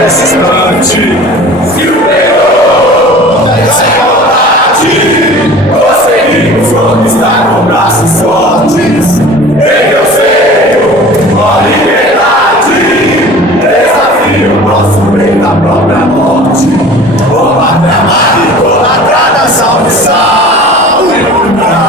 nesse instante, se o Senhor dessa igualdade, conseguimos conquistar com braços fortes. Em meu seio, ó liberdade, desafio nosso bem da própria morte. Vou patramar e idolatrada, salve, salve!